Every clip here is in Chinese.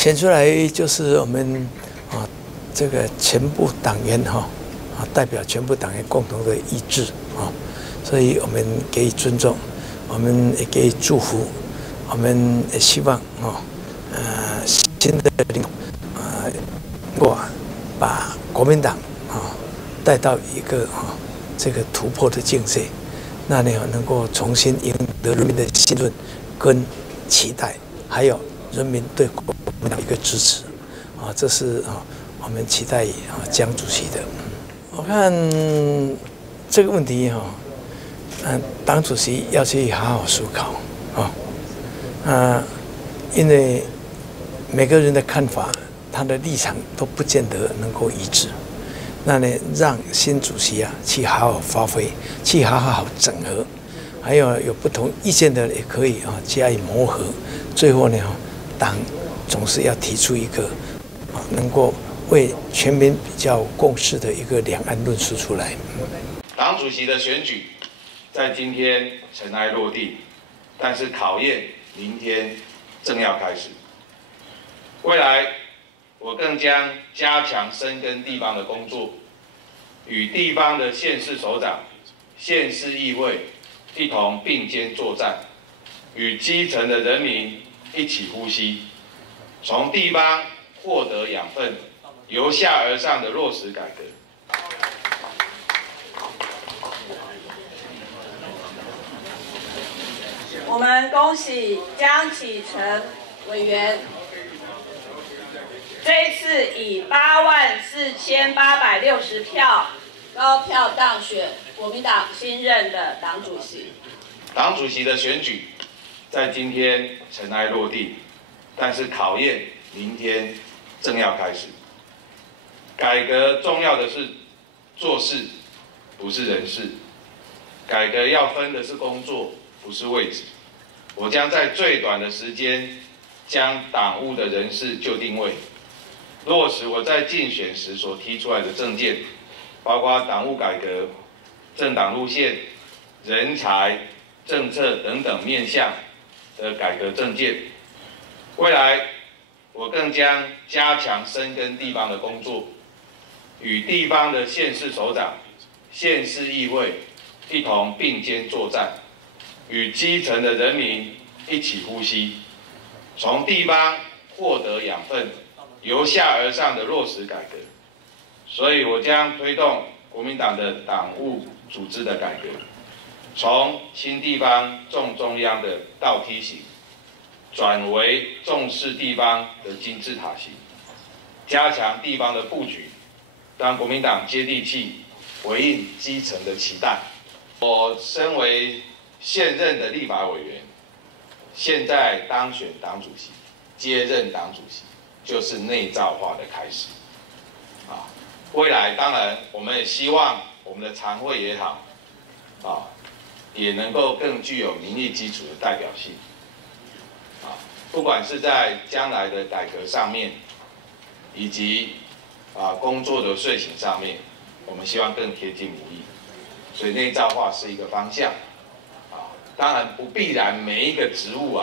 选出来就是我们这个全部党员代表全部党员共同的意志所以我们给予尊重，我们也给予祝福，我们也希望新的领导能够把国民党带到一个这个突破的境界，那呢能够重新赢得人民的信任跟期待，还有人民对国民党的一个支持这是我们期待江主席的。我看这个问题党主席要去好好思考因为每个人的看法，他的立场都不见得能够一致。那呢，让新主席去好好发挥，去好好整合，还有不同意见的也可以加以磨合。最后呢，党总是要提出一个能够为全民比较共识的一个两岸论述出来。党主席的选举在今天尘埃落定，但是考验明天正要开始。未来我更将加强深耕地方的工作，与地方的县市首长、县市议会一同并肩作战，与基层的人民一起呼吸，从地方获得养分，由下而上的落实改革。我们恭喜江启臣委员，这一次以84860票高票当选国民党新任的党主席。党主席的选举在今天尘埃落定，但是考验明天正要开始。改革重要的是做事，不是人事。改革要分的是工作，不是位置。我将在最短的时间将党务的人事就定位，落实我在竞选时所提出来的政见，包括党务改革、政党路线、人才、政策等等面向的改革政见。未来我更将加强深耕地方的工作，与地方的县市首长、县市议会一同并肩作战，与基层的人民一起呼吸，从地方获得养分，由下而上的落实改革。所以我将推动国民党的党务组织的改革，从亲地方重中央的倒梯形，转为重视地方的金字塔形，加强地方的布局，让国民党接地气，回应基层的期待。我身为现任的立法委员，现在当选党主席，接任党主席，就是内造化的开始。未来当然我们也希望我们的常会也好，也能够更具有民意基础的代表性。不管是在将来的改革上面，以及工作的遂行上面，我们希望更贴近民意。所以内造化是一个方向。当然不必然每一个职务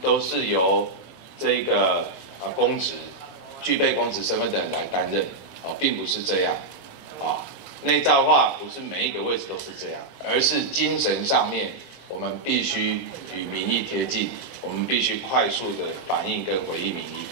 都是由这个公职具备公职身份的人来担任并不是这样内造化不是每一个位置都是这样，而是精神上面我们必须与民意贴近，我们必须快速的反映跟回应民意。